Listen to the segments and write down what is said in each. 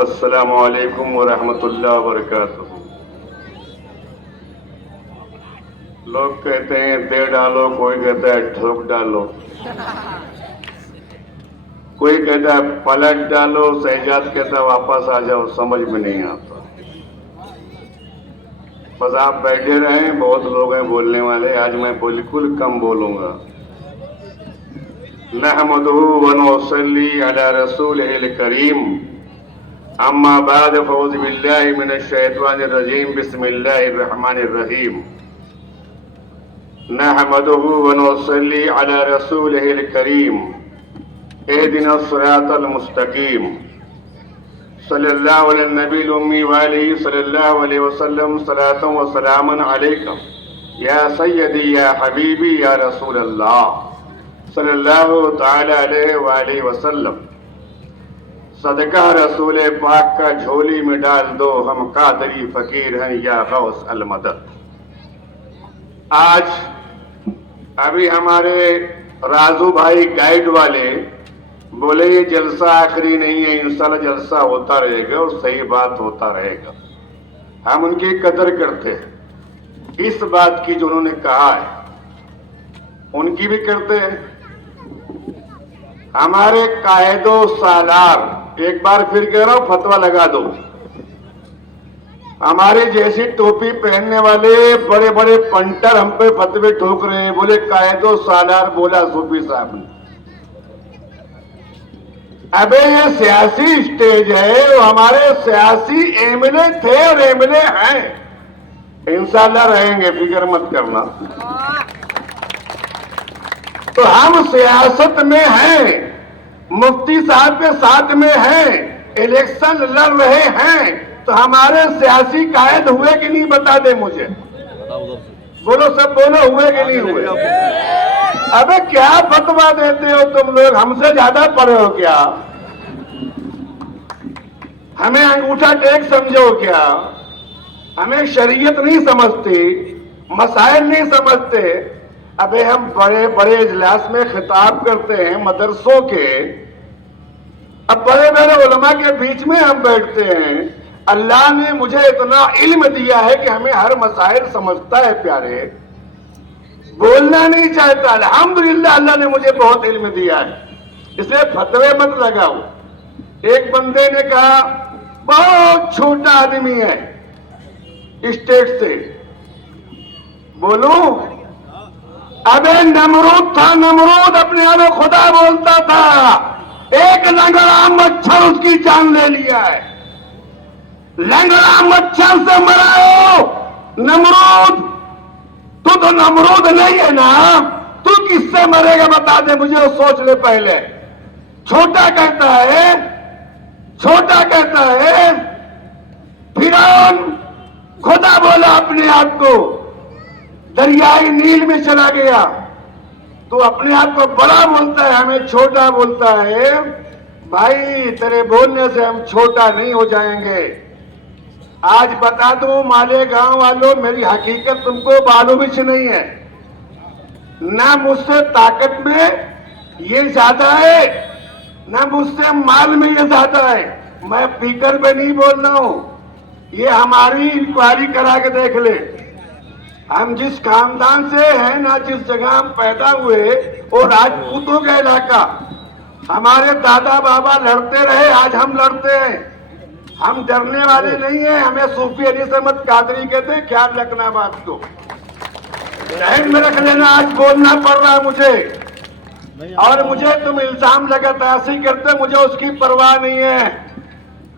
السلام علیکم ورحمۃ اللہ وبرکاتہ۔ لوگ کہتے ہیں دے ڈالو، کوئی کہتا ہے ٹھوک ڈالو، کوئی کہتا ہے پلٹ ڈالو، سہجاد کہتا ہے واپس آ جاؤ، سمجھ میں نہیں آتا۔ بس آپ بیٹھے رہیں، بہت لوگ ہیں بولنے والے، آج میں بالکل کم بولوں گا۔ نحمدہ ونصلی علی رسولہ الکریم، اما بعد فاعوذ باللہ من الشیطان الرجیم، بسم اللہ الرحمن الرحیم۔ نحمدہ ونصلی علی رسولہ الکریم، اہدنا الصراط المستقیم، صلی اللہ علیہ النبی الامی وآلہ صلی اللہ علیہ وسلم، صلاۃ و سلام علیکم یا سیدی یا حبیبی یا رسول اللہ صلی اللہ تعالی علیہ وآلہ وسلم۔ صدقہ رسول پاک کا جھولی میں ڈال دو، ہم قادری فقیر ہیں یا غوث المدد۔ آج ابھی ہمارے رازو بھائی گائیڈ والے بولے یہ جلسہ آخری نہیں ہے، انشاءاللہ جلسہ ہوتا رہے گا اور صحیح بات ہوتا رہے گا۔ ہم ان کی قدر کرتے ہیں، اس بات کی جو انہوں نے کہا ہے ان کی بھی کرتے ہیں۔ ہمارے قائد و سالار، ایک بار پھر کہہ رہا ہوں فتویٰ لگا دو، ہماری جیسی ٹوپی پہننے والے بڑے بڑے پنٹر ہم پہ فتوے ٹھوک رہے ہیں، بولے قائد و سالار بولا صوفی صاحب نے۔ ابے یہ سیاسی اسٹیج ہے، وہ ہمارے سیاسی ایم ایل اے تھے اور ایم ایل اے ہیں، انشاءاللہ رہیں گے، فکر مت کرنا۔ تو ہم سیاست میں ہیں، مفتی صاحب کے ساتھ میں ہیں، الیکشن لڑ رہے ہیں، تو ہمارے سیاسی قائد ہوئے کہ نہیں بتا دے مجھے، بولو سب بولو، ہوئے کہ نہیں ہوئے؟ ابے کیا فتویٰ دیتے ہو تم لوگ، ہم سے زیادہ پڑھے ہو کیا؟ ہمیں انگوٹھا ٹیک سمجھو کیا؟ ہمیں شریعت نہیں سمجھتی، مسائل نہیں سمجھتے؟ ابے ہم بڑے بڑے اجلاس میں خطاب کرتے ہیں مدرسوں کے، اب بڑے بڑے علماء کے بیچ میں ہم بیٹھتے ہیں۔ اللہ نے مجھے اتنا علم دیا ہے کہ ہمیں ہر مسائل سمجھتا ہے پیارے، بولنا نہیں چاہتا، الحمدللہ اللہ نے مجھے بہت علم دیا ہے، اس لیے فتوے مت لگاؤ۔ ایک بندے نے کہا بہت چھوٹا آدمی ہے اسٹیٹ سے، بولوں؟ ابے نمرود تھا، نمرود اپنے آپ کو خدا بولتا تھا، ایک لنگڑا مچھر اس کی جان لے لیا ہے، لنگڑا مچھر سے مرا ہو نمرود، تو نمرود نہیں ہے نا، تو کس سے مرے گا بتا دے مجھے، وہ سوچ لے پہلے۔ چھوٹا کہتا ہے، چھوٹا کہتا ہے، فرعون خدا بولا اپنے آپ کو، دریائے نیل میں چلا گیا، تو اپنے آپ کو بڑا بولتا ہے، ہمیں چھوٹا بولتا ہے۔ بھائی تیرے بولنے سے ہم چھوٹا نہیں ہو جائیں گے۔ آج بتا دوں مالیگاؤں والوں، میری حقیقت تم کو معلوم ہی نہیں ہے، نہ مجھ سے طاقت میں یہ زیادہ ہے، نہ مجھ سے مال میں یہ زیادہ ہے، میں اسپیکر پہ نہیں بول رہا ہوں، یہ ہماری انکوائری کرا کے دیکھ لے۔ ہم جس خاندان سے ہیں، نہ جس جگہ ہم پیدا ہوئے، وہ راجپوتوں کا علاقہ، ہمارے دادا بابا لڑتے رہے، آج ہم لڑتے ہیں، ہم ڈرنے والے نہیں ہیں، ہمیں صوفی علی احمد قادری کہتے ہیں، خیال رکھنا بات کو، ذہن میں رکھ لینا، آج بولنا پڑ رہا ہے مجھے، اور مجھے تم الزام لگا ایسی کرتے، مجھے اس کی پرواہ نہیں ہے،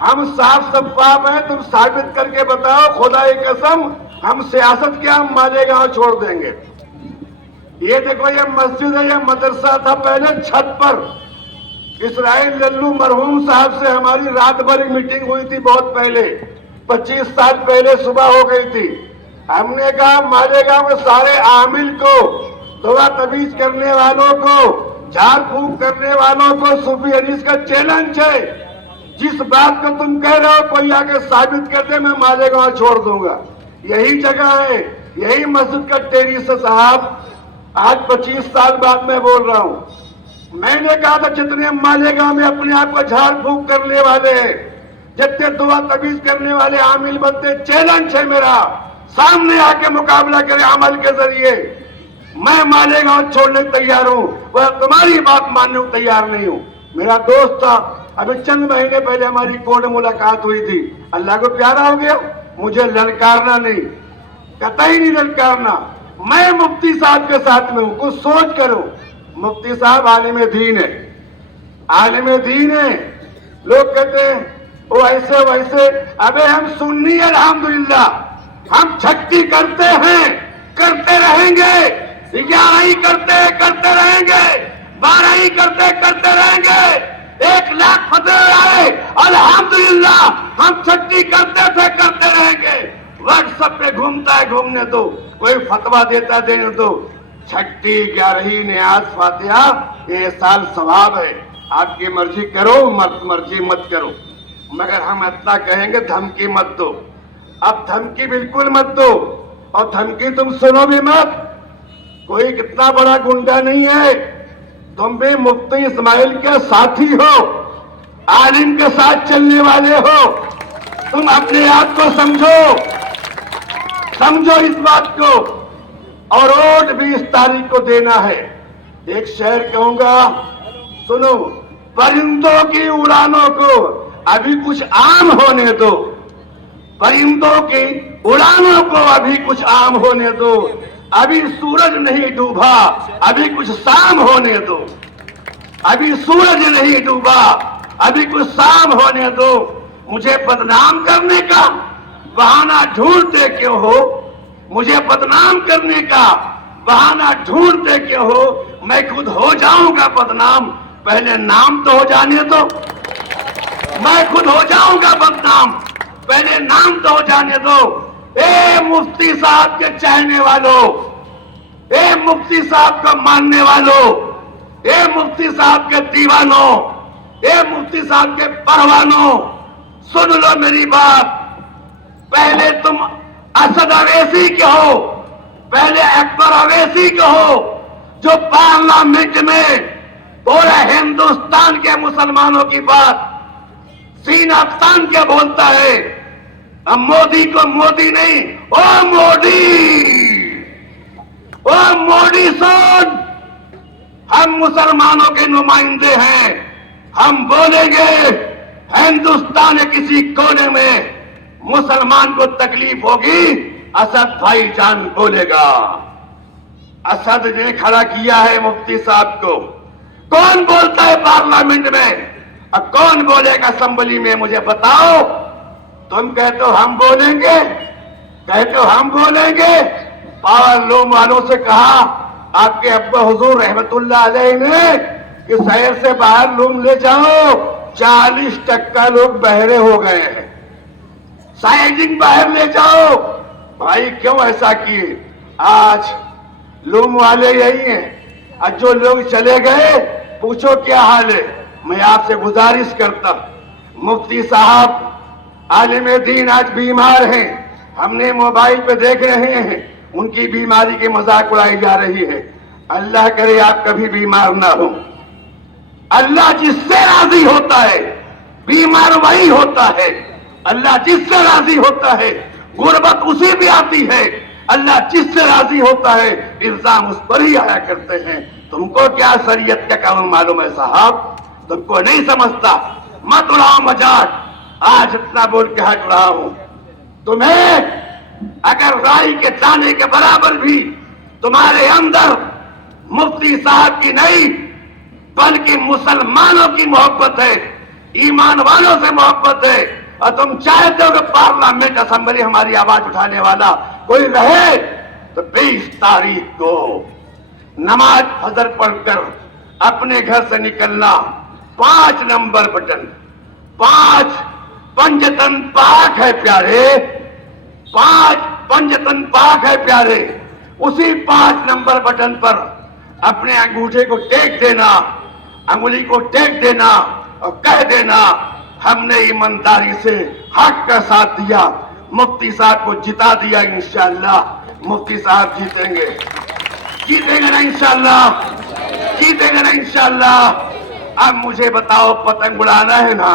ہم صاف شفاف ہیں، تم ثابت کر کے بتاؤ، خدا کی قسم ہم سیاست کیا، ہم مالیگاؤں چھوڑ دیں گے۔ یہ دیکھو یہ مسجد ہے، یہ مدرسہ تھا پہلے چھت پر، اسرائیل للو مرحوم صاحب سے ہماری رات بھر میٹنگ ہوئی تھی، بہت پہلے 25 سال پہلے صبح ہو گئی تھی۔ ہم نے کہا مالیگاؤں میں سارے عامل کو، دعا تبیز کرنے والوں کو، جھاڑ پھونک کرنے والوں کو صوفی حدیث کا چیلنج ہے، جس بات کو تم کہہ رہے ہو کوئی آگے ثابت کر دے، میں مالیگاؤں چھوڑ دوں گا۔ یہی جگہ ہے، یہی مسجد کا ٹیریس ہے صاحب، آج 25 سال بعد میں بول رہا ہوں۔ میں نے کہا تھا جتنے مالیگاؤں میں اپنے آپ کو جھاڑ پھونک کرنے والے ہیں، جتنے دعا تویز کرنے والے عامل بنتے، چیلنج ہے میرا، سامنے آ کے مقابلہ کرے عمل کے ذریعے. میں مانے گا اور چھوڑنے تیار ہوں، وہ تمہاری بات ماننے کو تیار نہیں ہوں. میرا دوست تھا، ابھی چند مہینے پہلے ہماری کورٹ میں ملاقات ہوئی تھی. اللہ کو پیارا ہو گیا. مجھے للکارنا نہیں، قطعی نہیں للکارنا. میں مفتی صاحب کے ساتھ میں ہوں، کچھ سوچ کرو. مفتی صاحب عالم دین ہے، عالم دین ہے. لوگ کہتے ہیں وہ ایسے ویسے. ابے ہم سنی الحمدللہ، ہم چھٹی کرتے ہیں، کرتے رہیں گے. 11 کرتے رہیں گے، 12 کرتے رہیں گے. 1,00,000 فتح آئے الحمدللہ، ہم چھٹی کرتے تھے، کرتے رہیں گے. واٹس ایپ پہ گھومتا ہے، گھومنے دو. کوئی فتوا دیتا دینے دو. چھٹی 11 نیاز فاتحہ یہ سال ثواب ہے. آپ کی مرضی کرو، مرضی مت کرو. مگر ہم اتنا کہیں گے دھمکی مت دو. اب دھمکی بالکل مت دو، اور دھمکی تم سنو بھی مت. کوئی کتنا بڑا گنڈا نہیں ہے. تم بھی مفتی اسماعیل کے ساتھی ہو، عالم کے ساتھ چلنے والے ہو. تم اپنے آپ کو سمجھو اس بات کو. اور ووٹ بھی اس تاریخ کو دینا ہے. ایک شعر کہوں گا، سنو. پرندوں کی اڑانوں کو ابھی کچھ عام ہونے دو، پرندوں کی اڑانوں کو ابھی کچھ عام ہونے دو. ابھی سورج نہیں ڈوبا، ابھی کچھ شام ہونے دو. ابھی سورج نہیں ڈوبا، ابھی کچھ شام ہونے دو. مجھے بدنام کرنے کا بہانہ ڈھونڈتے کیوں ہو؟ مجھے بدنام کرنے کا بہانہ ڈھونڈتے کیوں ہو؟ میں خود ہو جاؤں گا بدنام، پہلے نام تو ہو جانے دو. میں خود ہو جاؤں گا بدنام، پہلے نام تو ہو جانے دو. اے مفتی صاحب کے چاہنے والوں، اے مفتی صاحب کو ماننے والوں، اے مفتی صاحب کے دیوانوں، اے مفتی صاحب کے پروانوں، سن لو میری بات. پہلے تم اسد اویسی کے ہو، پہلے اکبر اویسی کے ہو، جو پارلیمنٹ میں پورے ہندوستان کے مسلمانوں کی بات سینہ تان کے بولتا ہے. اب مودی کو مودی نہیں، او مودی سن، ہم مسلمانوں کے نمائندے ہیں. ہم بولیں گے ہندوستان کے کسی کونے میں مسلمان کو تکلیف ہوگی، اسد بھائی جان بولے گا. اسد نے کھڑا کیا ہے مفتی صاحب کو. کون بولتا ہے پارلیمنٹ میں اور کون بولے گا اسمبلی میں؟ مجھے بتاؤ. تم کہتے ہو ہم بولیں گے، کہتے ہو ہم بولیں گے. پاور لوم والوں سے کہا، آپ کے ابا حضور رحمت اللہ علیہ نے کہ شہر سے باہر لوم لے جاؤ. 40% لوگ بہرے ہو گئے ہیں. سائیڈنگ باہر لے جاؤ. بھائی کیوں ایسا کیے؟ آج لوم والے یہی ہیں. اور جو لوگ چلے گئے پوچھو کیا حال ہے. میں آپ سے گزارش کرتا ہوں، مفتی صاحب عالم دین آج بیمار ہیں. ہم نے موبائل پہ دیکھ رہے ہیں ان کی بیماری کی مذاق اڑائی جا رہی ہے. اللہ کرے آپ کبھی بیمار نہ ہو. اللہ جس سے راضی ہوتا ہے بیمار وہی ہوتا ہے. اللہ جس سے راضی ہوتا ہے غربت اسی بھی آتی ہے. اللہ جس سے راضی ہوتا ہے الزام اس پر ہی آیا کرتے ہیں. تم کو کیا شریعت کا قانون معلوم ہے صاحب؟ تم کو نہیں سمجھتا. مت اڑاؤ مذاق. آج اتنا بول کے ہٹ رہا ہوں. تمہیں اگر رائی کے دانے کے برابر بھی تمہارے اندر مفتی صاحب کی نہیں بلکہ مسلمانوں کی محبت ہے، ایمان والوں سے محبت ہے، اور تم چاہتے ہو کہ پارلیمنٹ اسمبلی ہماری آواز اٹھانے والا کوئی رہے، تو 20 تاریخ کو نماز فجر پڑھ کر اپنے گھر سے نکلنا. 5 نمبر بٹن، 5 پنجتن پاک ہے پیارے، 5 پنجتن پاک ہے پیارے. اسی 5 نمبر بٹن پر اپنے انگوٹھے کو ٹیک دینا، انگلی کو ٹیک دینا اور کہہ دینا ہم نے ایمانداری سے حق کا ساتھ دیا، مفتی صاحب کو جتا دیا. انشاءاللہ مفتی صاحب جیتیں گے. جیتیں گے نا انشاءاللہ؟ جیتیں گے نا انشاءاللہ؟ اب مجھے بتاؤ پتنگ اڑانا ہے نا؟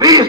20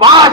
5